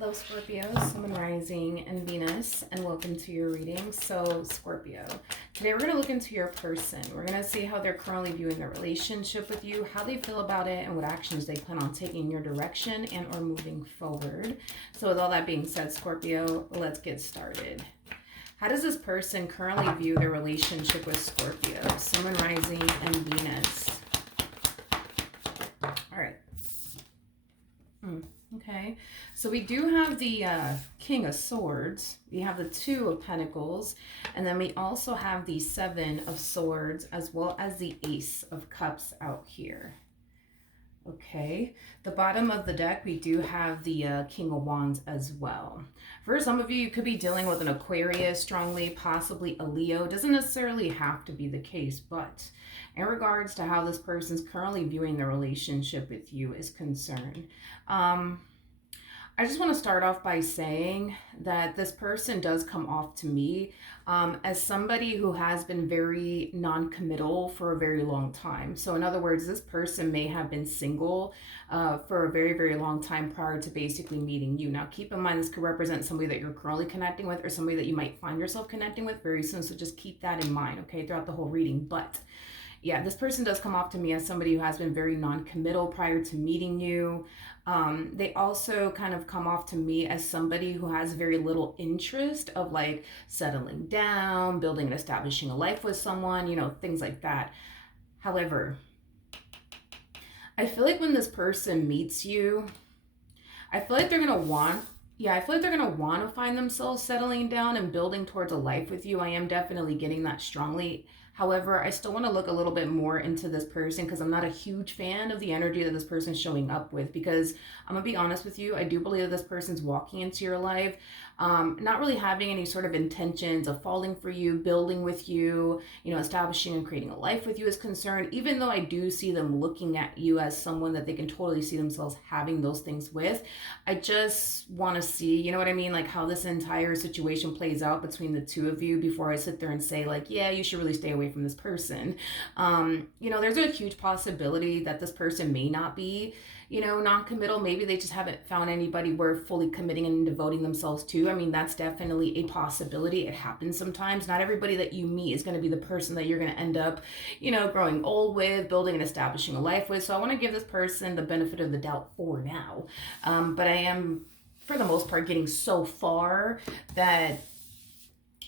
Hello, Scorpio, Sun, Moon, Rising, and Venus, and welcome to your reading. So, Scorpio, today we're going to look into your person. We're going to see how they're currently viewing their relationship with you, how they feel about it, and what actions they plan on taking in your direction and or moving forward. So, with all that being said, Scorpio, let's get started. How does this person currently view their relationship with Scorpio, Sun, Moon, Rising, and Venus? All right. Okay, so we do have the King of Swords, we have the Two of Pentacles, and then we also have the Seven of Swords, as well as the Ace of Cups out here. Okay, the bottom of the deck, we do have the King of Wands as well. For some of you, you could be dealing with an Aquarius strongly, possibly a Leo. Doesn't necessarily have to be the case, but in regards to how this person's currently viewing their relationship with you is concerned, I just want to start off by saying that this person does come off to me as somebody who has been very non-committal for a very long time. So in other words, this person may have been single for a very, very long time prior to basically meeting you. Now, keep in mind, this could represent somebody that you're currently connecting with or somebody that you might find yourself connecting with very soon. So just keep that in mind, okay, throughout the whole reading. But yeah, this person does come off to me as somebody who has been very non-committal prior to meeting you. They also kind of come off to me as somebody who has very little interest of like settling down, building and establishing a life with someone, you know, things like that. However, I feel like when this person meets you, I feel like they're going to want to find themselves settling down and building towards a life with you. I am definitely getting that strongly. However, I still want to look a little bit more into this person because I'm not a huge fan of the energy that this person's showing up with, because I'm going to be honest with you, I do believe that this person's walking into your life, not really having any sort of intentions of falling for you, building with you, you know, establishing and creating a life with you is concerned, even though I do see them looking at you as someone that they can totally see themselves having those things with. I just want to see, you know what I mean, like how this entire situation plays out between the two of you before I sit there and say like, yeah, you should really stay away from this person. You know, there's a huge possibility that this person may not be, you know, non-committal. Maybe they just haven't found anybody worth fully committing and devoting themselves to. I mean, that's definitely a possibility. It happens sometimes. Not everybody that you meet is going to be the person that you're going to end up, you know, growing old with, building and establishing a life with. So I want to give this person the benefit of the doubt for now. But I am, for the most part, getting so far that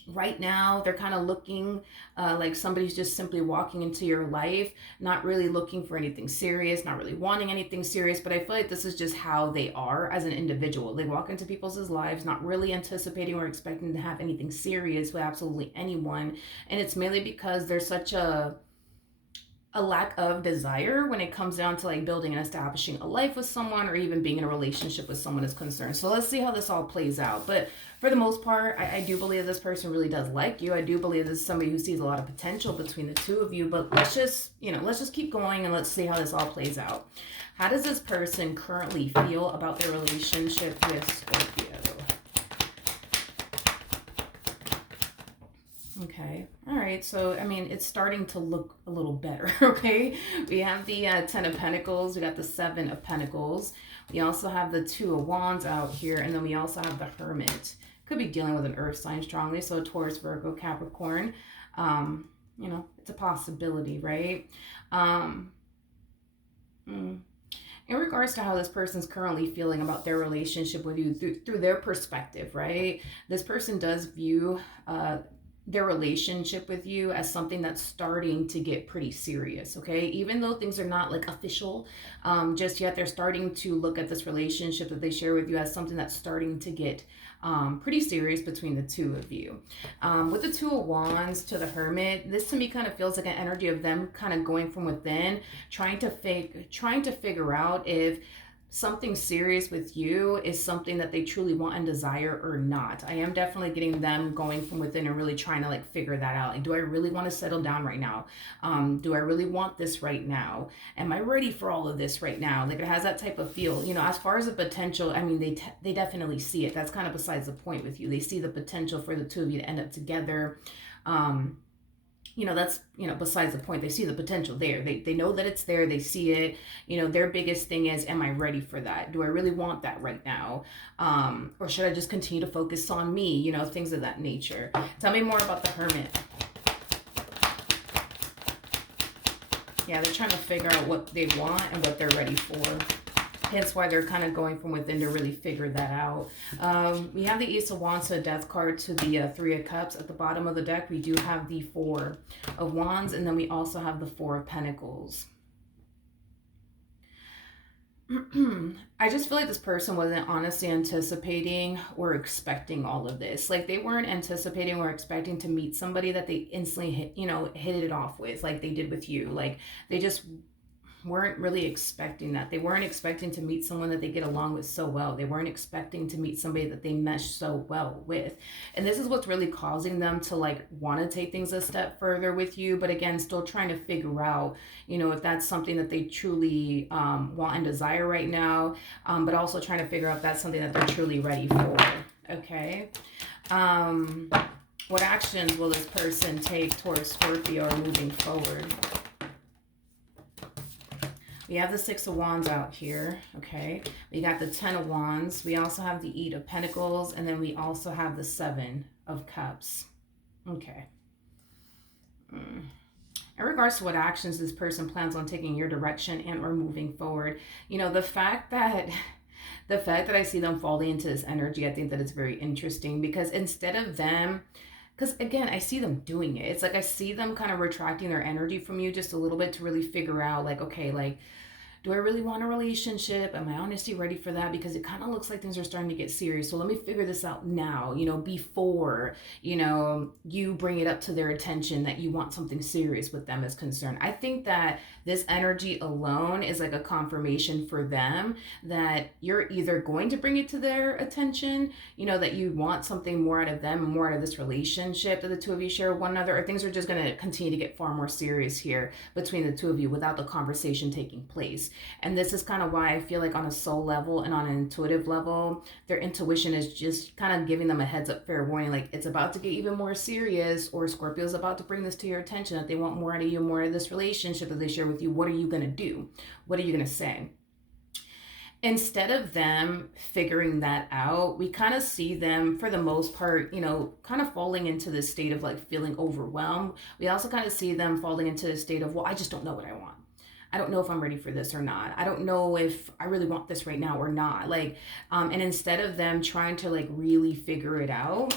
right now they're kind of looking like somebody's just simply walking into your life, not really looking for anything serious, not really wanting anything serious. But I feel like this is just how they are as an individual. They walk into people's lives not really anticipating or expecting to have anything serious with absolutely anyone, and it's mainly because there's such a lack of desire when it comes down to like building and establishing a life with someone or even being in a relationship with someone is concerned. So let's see how this all plays out. But for the most part, I do believe this person really does like you. I do believe this is somebody who sees a lot of potential between the two of you. But let's just keep going and let's see how this all plays out. How does this person currently feel about their relationship with Scorpio? Okay, all right, so I mean, it's starting to look a little better, okay? We have the Ten of Pentacles, we got the Seven of Pentacles, we also have the Two of Wands out here, and then we also have the Hermit. Could be dealing with an earth sign strongly, so Taurus, Virgo, Capricorn. You know, it's a possibility, right? In regards to how this person's currently feeling about their relationship with you through their perspective, right? This person does view their relationship with you as something that's starting to get pretty serious, okay? Even though things are not like official just yet, they're starting to look at this relationship that they share with you as something that's starting to get pretty serious between the two of you. With the Two of Wands to the Hermit, this to me kind of feels like an energy of them kind of going from within, trying to figure out if something serious with you is something that they truly want and desire or not. I am definitely getting them going from within and really trying to like figure that out. Like, do I really want to settle down right now? Do I really want this right now? Am I ready for all of this right now? Like, it has that type of feel. You know, as far as the potential, I mean, they definitely see it. That's kind of besides the point with you. They see the potential for the two of you to end up together. that's, besides the point. They see the potential there. They know that it's there. They see it. Their biggest thing is, am I ready for that? Do I really want that right now? Or should I just continue to focus on me? Things of that nature. Tell me more about the Hermit. Yeah, they're trying to figure out what they want and what they're ready for. Hence why they're kind of going from within to really figure that out. We have the Ace of Wands, so a death card, to the Three of Cups. At the bottom of the deck, we do have the Four of Wands, and then we also have the Four of Pentacles. I just feel like this person wasn't honestly anticipating or expecting all of this. Like, they weren't anticipating or expecting to meet somebody that they instantly hit it off with, like they did with you. Like, they just weren't really expecting that. They weren't expecting to meet someone that they get along with so well. They weren't expecting to meet somebody that they mesh so well with. And this is what's really causing them to like want to take things a step further with you, but again, still trying to figure out, if that's something that they truly want and desire right now, but also trying to figure out if that's something that they're truly ready for. Okay. What actions will this person take towards Scorpio or moving forward? We have the Six of Wands out here, okay? We got the Ten of Wands. We also have the Eight of Pentacles, and then we also have the Seven of Cups. Okay. In regards to what actions this person plans on taking your direction and or moving forward, the fact that I see them falling into this energy, I think that it's very interesting, because instead of them, because again, I see them doing it. It's like I see them kind of retracting their energy from you just a little bit to really figure out, like, okay, like, do I really want a relationship? Am I honestly ready for that? Because it kind of looks like things are starting to get serious. So let me figure this out now, before, you bring it up to their attention that you want something serious with them is concerned. I think that this energy alone is like a confirmation for them that you're either going to bring it to their attention, that you want something more out of them, more out of this relationship that the two of you share with one another, or things are just going to continue to get far more serious here between the two of you without the conversation taking place. And this is kind of why I feel like on a soul level and on an intuitive level, their intuition is just kind of giving them a heads up, fair warning, like it's about to get even more serious, or Scorpio's about to bring this to your attention, that they want more out of you, more of this relationship that they share with you. What are you going to do? What are you going to say? Instead of them figuring that out, we kind of see them, for the most part, kind of falling into this state of like feeling overwhelmed. We also kind of see them falling into a state of, well, I just don't know what I want. I don't know if I'm ready for this or not. I don't know if I really want this right now or not. Like, and instead of them trying to like really figure it out,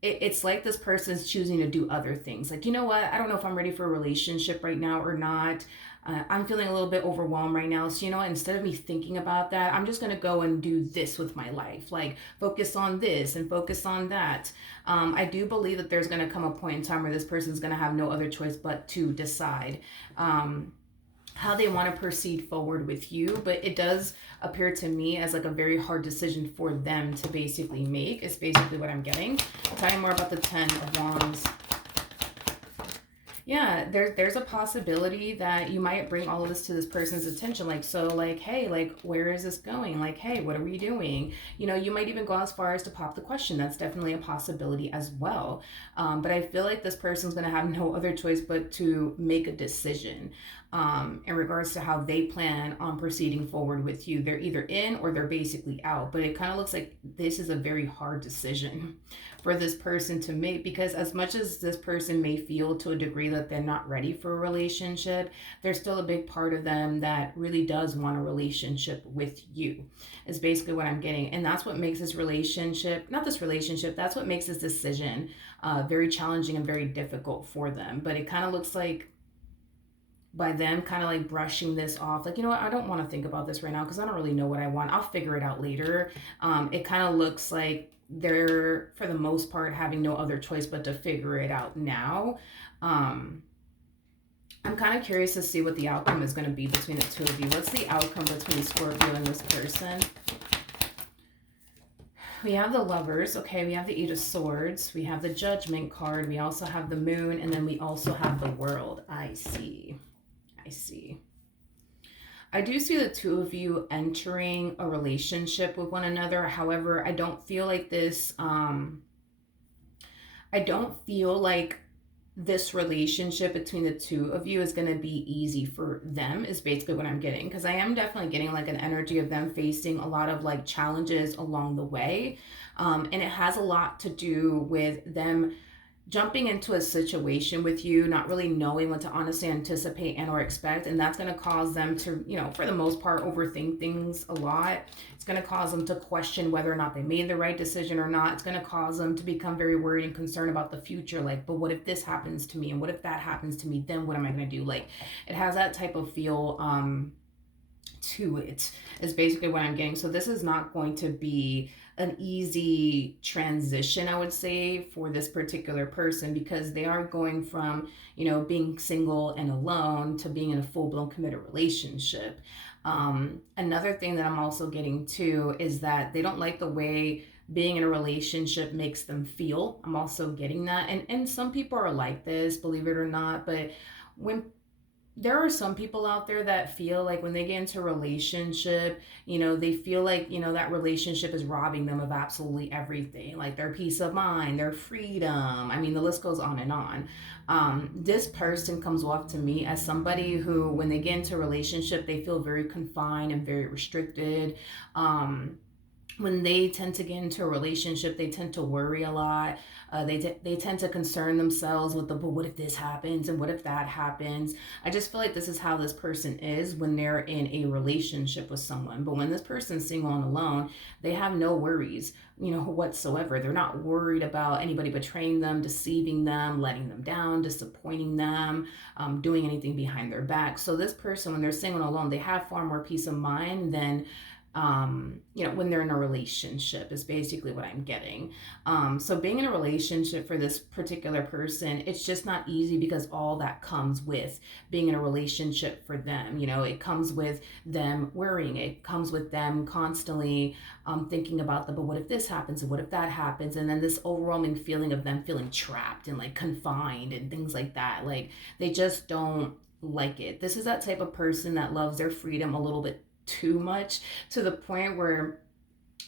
it's like this person's choosing to do other things. Like, you know what? I don't know if I'm ready for a relationship right now or not. I'm feeling a little bit overwhelmed right now. So, instead of me thinking about that, I'm just going to go and do this with my life. Like, focus on this and focus on that. I do believe that there's going to come a point in time where this person's going to have no other choice but to decide how they want to proceed forward with you. But it does appear to me as like a very hard decision for them to basically make, is basically what I'm getting. I'll tell you more about the Ten of Wands. Yeah, there's a possibility that you might bring all of this to this person's attention. Like, so like, hey, like, where is this going? Like, hey, what are we doing? You might even go as far as to pop the question. That's definitely a possibility as well. But I feel like this person's going to have no other choice but to make a decision in regards to how they plan on proceeding forward with you. They're either in or they're basically out. But it kind of looks like this is a very hard decision for this person to make, because as much as this person may feel to a degree that they're not ready for a relationship, there's still a big part of them that really does want a relationship with you, is basically what I'm getting. And that's what makes this relationship, not this relationship, that's what makes this decision very challenging and very difficult for them. But it kind of looks like by them kind of like brushing this off, like, you know what, I don't want to think about this right now because I don't really know what I want. I'll figure it out later. It kind of looks like they're, for the most part, having no other choice but to figure it out now. I'm kind of curious to see what the outcome is going to be between the two of you. What's the outcome between Scorpio and this person? We have the Lovers, okay, we have the Eight of Swords, we have the Judgment card, we also have the Moon, and then we also have the World. I see. I do see the two of you entering a relationship with one another. However, I don't feel like this, I I don't feel like this relationship between the two of you is going to be easy for them, is basically what I'm getting, because I am definitely getting like an energy of them facing a lot of like challenges along the way. And it has a lot to do with them jumping into a situation with you, not really knowing what to honestly anticipate and or expect, and that's going to cause them to, for the most part, overthink things a lot. It's going to cause them to question whether or not they made the right decision or not. It's going to cause them to become very worried and concerned about the future, like, but what if this happens to me, and what if that happens to me, then what am I going to do? Like, it has that type of feel to it, is basically what I'm getting. So this is not going to be an easy transition, I would say, for this particular person, because they are going from, being single and alone to being in a full-blown committed relationship. Another thing that I'm also getting too is that they don't like the way being in a relationship makes them feel. I'm also getting that. And some people are like this, believe it or not, but when there are some people out there that feel like when they get into a relationship, they feel like, that relationship is robbing them of absolutely everything, like their peace of mind, their freedom. I mean, the list goes on and on. This person comes off to me as somebody who, when they get into a relationship, they feel very confined and very restricted. When they tend to get into a relationship, they tend to worry a lot. They tend to concern themselves with but what if this happens and what if that happens? I just feel like this is how this person is when they're in a relationship with someone. But when this person's single and alone, they have no worries, whatsoever. They're not worried about anybody betraying them, deceiving them, letting them down, disappointing them, doing anything behind their back. So this person, when they're single and alone, they have far more peace of mind than when they're in a relationship, is basically what I'm getting. So being in a relationship for this particular person, it's just not easy, because all that comes with being in a relationship for them. It comes with them worrying. It comes with them constantly thinking about but what if this happens and what if that happens? And then this overwhelming feeling of them feeling trapped and like confined and things like that. Like, they just don't like it. This is that type of person that loves their freedom a little bit too much, to the point where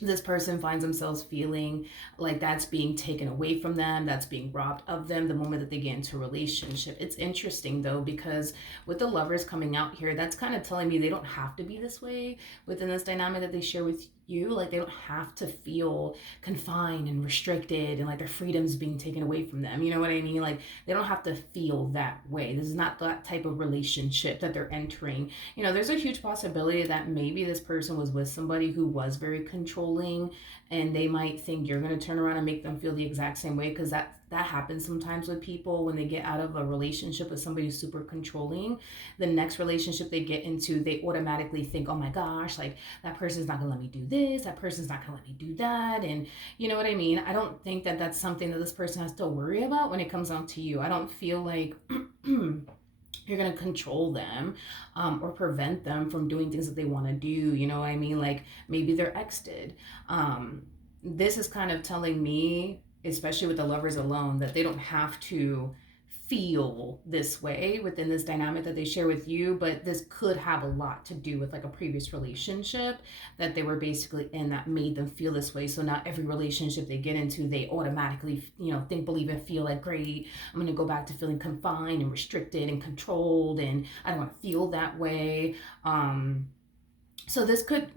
this person finds themselves feeling like that's being taken away from them, that's being robbed of them the moment that they get into a relationship. It's interesting though, because with the Lovers coming out here, that's kind of telling me they don't have to be this way within this dynamic that they share with you. Like, they don't have to feel confined and restricted and like their freedom's being taken away from them. You know what I mean? Like, they don't have to feel that way. This is not that type of relationship that they're entering. There's a huge possibility that maybe this person was with somebody who was very controlling, and they might think you're going to turn around and make them feel the exact same way, because that happens sometimes with people when they get out of a relationship with somebody who's super controlling. The next relationship they get into, they automatically think, oh my gosh, like, that person's not gonna let me do this, that person's not gonna let me do that. And you know what I mean? I don't think that that's something that this person has to worry about when it comes down to you. I don't feel like you're going to control them, or prevent them from doing things that they want to do. You know what I mean? Like, maybe their ex did. This is kind of telling me, especially with the Lovers alone, that they don't have to feel this way within this dynamic that they share with you, but this could have a lot to do with like a previous relationship that they were basically in that made them feel this way. So not every relationship they get into, they automatically think, believe, and feel like, great, I'm going to go back to feeling confined and restricted and controlled, and I don't want to feel that way. So this could,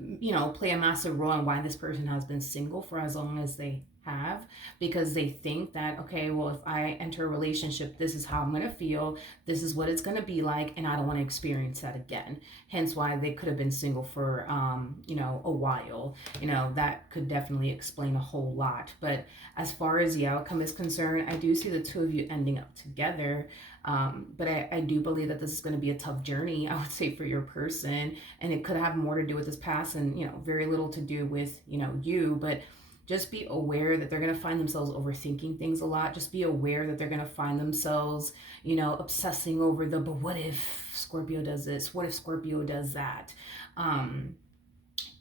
play a massive role in why this person has been single for as long as they have, because they think that, okay, well, if I enter a relationship, this is how I'm going to feel, this is what it's going to be like, and I don't want to experience that again. Hence why they could have been single for a while. That could definitely explain a whole lot. But as far as the outcome is concerned, I do see the two of you ending up together. But I do believe that this is going to be a tough journey, I would say, for your person, and it could have more to do with this past and very little to do with you. But just be aware that they're going to find themselves overthinking things a lot. Just be aware that they're going to find themselves, obsessing over but what if Scorpio does this? What if Scorpio does that?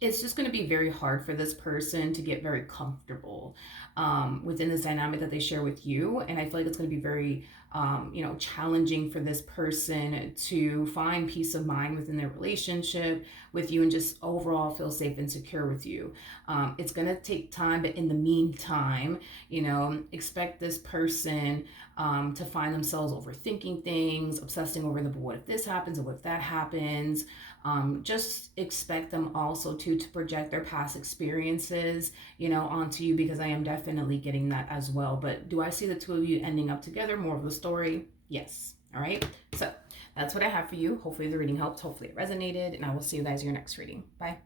it's just going to be very hard for this person to get very comfortable within this dynamic that they share with you. And I feel like it's going to be very, challenging for this person to find peace of mind within their relationship with you and just overall feel safe and secure with you. It's going to take time, but in the meantime, expect this person to find themselves overthinking things, obsessing over the, but what if this happens, or what if that happens? Just expect them also to project their past experiences, onto you, because I am definitely getting that as well. But do I see the two of you ending up together? More of the story? Yes. All right. So that's what I have for you. Hopefully the reading helped. Hopefully it resonated, and I will see you guys in your next reading. Bye.